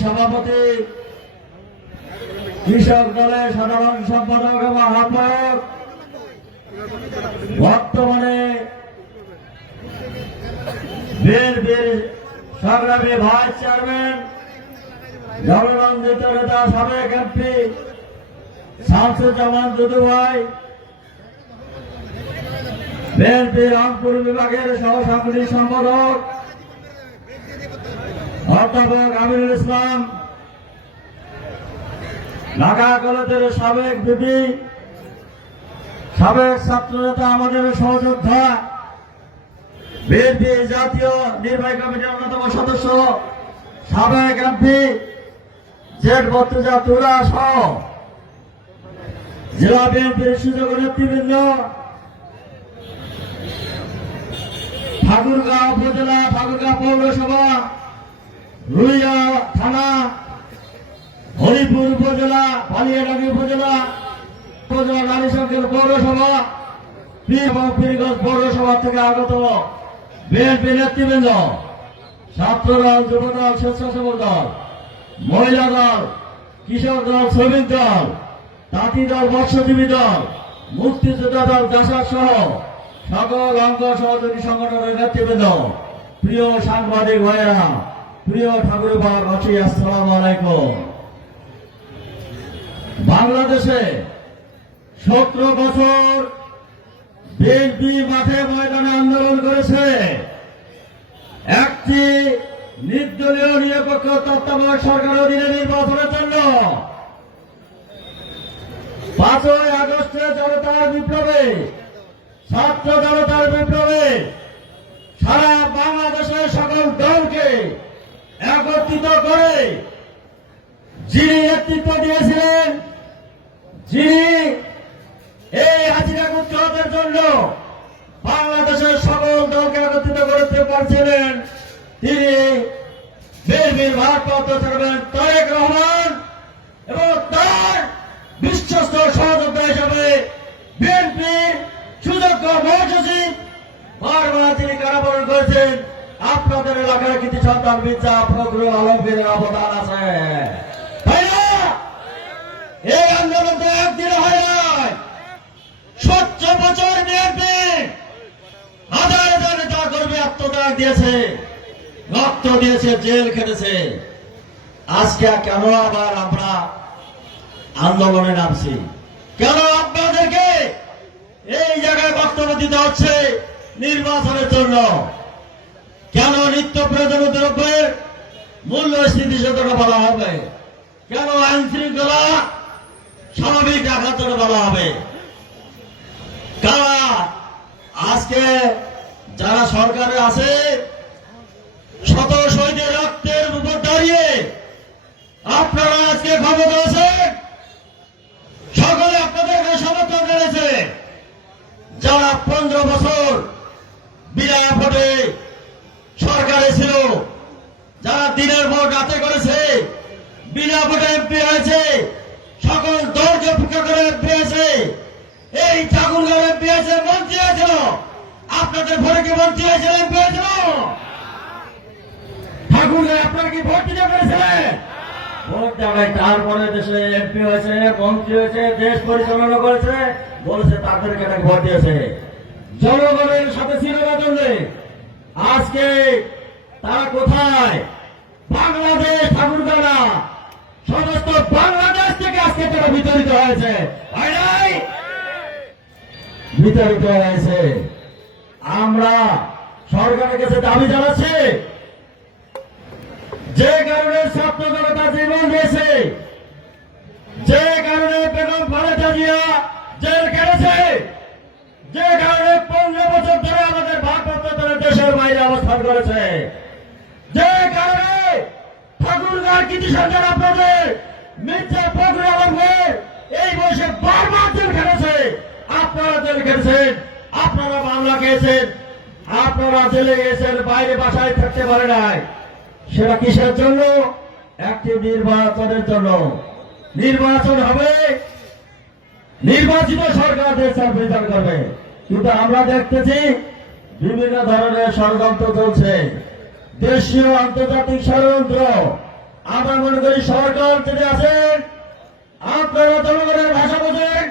সভাপতি, কৃষক দলের সাধারণ সম্পাদক এবং আহ্বায়ক, বর্তমানে বিএনপির সংগ্রামী ভাইস চেয়ারম্যান, জননন্দিত নেতা সাবেক এমপি শামসুজ্জামান দুদু ভাই, বিএনপি রংপুর বিভাগের সহ সাংগঠনিক সম্পাদক অধ্যাপক আমিনুল ইসলাম, ঢাকা কলেজের সাবেক ভিপি, সাবেক ছাত্র নেতা, আমাদের সহযোদ্ধা, বিএনপি জাতীয় নির্বাহী কমিটির অন্যতম সদস্য, সাবেক এমপি জেড বত্রিজা তুলা সহ জেলা বিএনপির সুযোগ্য নেতৃবৃন্দ, ঠাকুরগাঁও উপজেলা, ঠাকুরগাঁও পৌরসভা, রুইয়া থানা, হরিপুর উপজেলা, বালিয়াডাঙ্গি উপজেলা, রানীশঙ্কর পৌরসভা, পীরগঞ্জ পৌরসভা থেকে আগত বিএনপি নেতৃবৃন্দ, ছাত্রদল, যুবদল, স্বেচ্ছাসেবক দল, মহিলা দল, কৃষক দল, শ্রমিক দল, তাঁতি দল, মৎস্যজীবী দল, মুক্তিযোদ্ধা দল, জাসাদ সহ সকল অঙ্গ সহযোগী সংগঠনের নেতৃবৃন্দ, প্রিয় সাংবাদিক ভাইয়েরা, প্রিয় ঠাকুরবাসী, আসসালামু আলাইকুম। বাংলাদেশে 17 বছর বিএনপি মাঠে ময়দানে আন্দোলন করেছে একটি নির্দলীয় নিরপেক্ষ তত্ত্বাবধায়ক সরকারের অধীনে নির্বাচনের জন্য। 5ই আগস্টে জনতার বিপ্লবে, ছাত্র জনতার বিপ্লবে সারা বাংলাদেশের সকল দলকে একত্রিত করে যিনি নেতৃত্ব দিয়েছিলেন, যিনি এই হাসিনা উৎখাতের জন্য বাংলাদেশের সকল দলকে একত্রিত করতে পারছিলেন, তিনি বিএনপির ভারপ্রাপ্ত চেয়ারম্যান তারেক রহমান এবং তার বিশ্বস্ত সহযোদ্ধা হিসেবে বিএনপির সুযোগ্য মহাসচিব বারবার তিনি কারাবরণ করেছেন। আপনাদের এলাকার কৃতি সন্তান মির্জা ফখরুল আলমগীরের অবদান আছে, তাই না? এই আন্দোলন তো একদিন হয় নাই। 17 বছর বিএনপি হাজার হাজার নেতা কর্মী আত্মত্যাগ দিয়েছে, রক্ত দিয়েছে, জেল খেটেছে। আজকে কেন আবার আমরা আন্দোলনে নামছি? কেন আপনাদেরকে এই জায়গায় বক্তব্য দিতে হচ্ছে নির্বাচনের জন্য? কেন নিত্য প্রয়োজনীয় দ্রব্যের মূল্য স্থিতিশীলতা বলা হবে? কেন আইন শৃঙ্খলা স্বাভাবিক রাখার জন্য বলা হবে? কারা আজকে যারা সরকারে আছে, শত শহীদের রক্তের উপর দাঁড়িয়ে আপনারা আজকে ক্ষমতা আছেন, সকলে আপনাদেরকে সমর্থন করেছে। যারা 15 বছর বিনা ভোটে সরকারে ছিল, যারা দিনের ভোট রাতে করেছে, বিনা ভোটে এমপি হয়েছে, সকল দলকে উপেক্ষা করে এমপি হয়েছে, এই ঠাকুরগাঁও এমপি হয়েছে, মন্ত্রী হয়েছিল। আপনাদের ভোটে কি মন্ত্রী হয়েছিল, এমপি হয়েছিল? ঠাকুরগাঁও আপনারা কি ভোট দিতে পেরেছিলেন? ভোট দেওয়ায় তারপরে দেশে এমপি হয়েছে, মন্ত্রী হয়েছে, দেশ পরিচালনা করেছে, বলেছে তাদেরকে ভোট দিয়েছে। জনগণের সাথে ছিল না জন্য আজকে তারা কোথায়? বাংলাদেশ, ঠাকুরগাঁও না, সমস্ত বাংলাদেশ থেকে আজকে তারা বিতাড়িত হয়েছে, বিতাড়িত হয়েছে। আমরা সরকারের কাছে দাবি জানাচ্ছি, যে কারণে ছাত্র জনতা জীবন দিয়েছে, যে কারণে বেগম খালেদা জিয়া জেল কেটেছে, যে কারণে 15 বছর ধরে আমাদের ভারপ্রাপ্ত দলের দেশের বাইরে অবস্থান করেছে, যে কারণে ঠাকুরগাঁওর কৃতি সন্তান আপনাদের মির্জা ফখরুল আলমগীর এই বয়সে বারবার জেল খেটেছে। আপনারা জেল খেটেছেন, আপনারা মামলা খেয়েছেন, আপনারা জেলে গিয়েছেন, বাইরে বাসায় থাকতে পারে নাই। সেটা কিসের জন্য? একটি নির্বাচনের জন্য। নির্বাচন হবে, নির্বাচিত সরকার দেশ পরিচালনা করবে। কিন্তু আমরা দেখতেছি বিভিন্ন ধরনের ষড়যন্ত্র চলছে, দেশীয় আন্তর্জাতিক ষড়যন্ত্র। আমরা মনে করি সরকার যদি আছেন, আপনারা জনগণের ভাষা বোঝেন,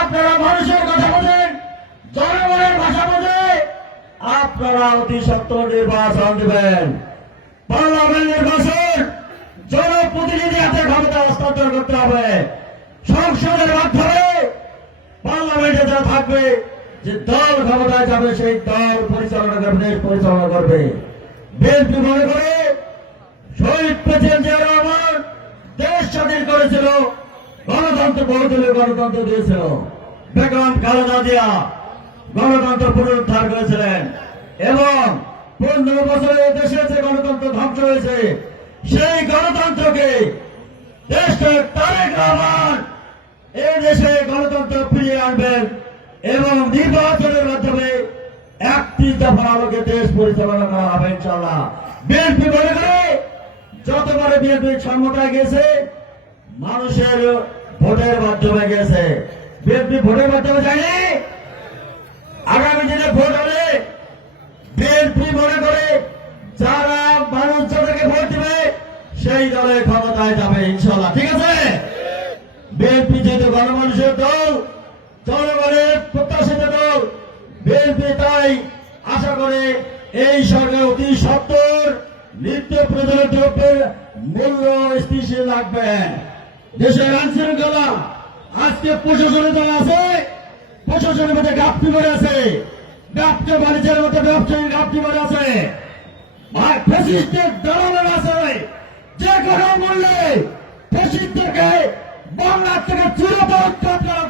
আপনারা মানুষের কথা বোঝেন, জনগণের ভাষা বোঝে, আপনারা অতি সত্বর নির্বাচন দেবেন। পার্লামেন্ট নির্বাচন জনপ্রতিনিধি হাতে ক্ষমতা হস্তান্তর করতে হবে। সংসদের মাধ্যমে পার্লামেন্টে যা থাকবে, যে দল ক্ষমতায় যাবে সেই দল পরিচালনা করবে, দেশ পরিচালনা করবে। বিএনপি মনে করে শহীদ প্রেসিডেন্ট জিয়া রহমান দেশ স্বাধীন করেছিল, গণতন্ত্র বহুদলীয় গণতন্ত্র দিয়েছিল। বেগম খালেদা জিয়া গণতন্ত্র পুনরুদ্ধার করেছিলেন এবং 15 বছরে দেশে যে গণতন্ত্র ধ্বংস হয়েছে, সেই গণতন্ত্রকে দেশের তারেক রহমান এই দেশে গণতন্ত্র ফিরিয়ে আনবেন এবং নির্বাচনের মাধ্যমে একটি দফার আলোকে দেশ পরিচালনা করা হবে ইনশাআল্লাহ। বিএনপি মনে করে যতবারে বিএনপি ক্ষমতায় গেছে, মানুষের ভোটের মাধ্যমে গেছে। বিএনপি ভোটের মাধ্যমে যায়নি। আগামী দিনে ভোট হবে, বিএনপি মনে করে যারা মানুষ যাদেরকে ভোট দেবে সেই দলের ক্ষমতায় যাবে ইনশাআল্লাহ। ঠিক আছে? বিএনপি যেহেতু গণমানুষের দল, জনগণের প্রত্যাশিত দল, বিএনপি তাই আশা করে এই সরকার অতি সত্বর নিত্য প্রয়োজনীয় দ্রব্যের মূল্য স্থিতিশীল রাখবেন। দেশের আইন শৃঙ্খলা আজকে প্রশাসনের দ্বারা আছে, প্রশাসনের মধ্যে গাপ্তি করে আছে, ব্যবসা বাণিজ্যের মধ্যে ব্যবসায়ী গাপ্তি করে আছে, আর ফ্যাসিস্টের দালালের আছে। যে কোনো মূল্যে ফ্যাসিস্টকে বাংলা থেকে চিরতরে উৎখাত করা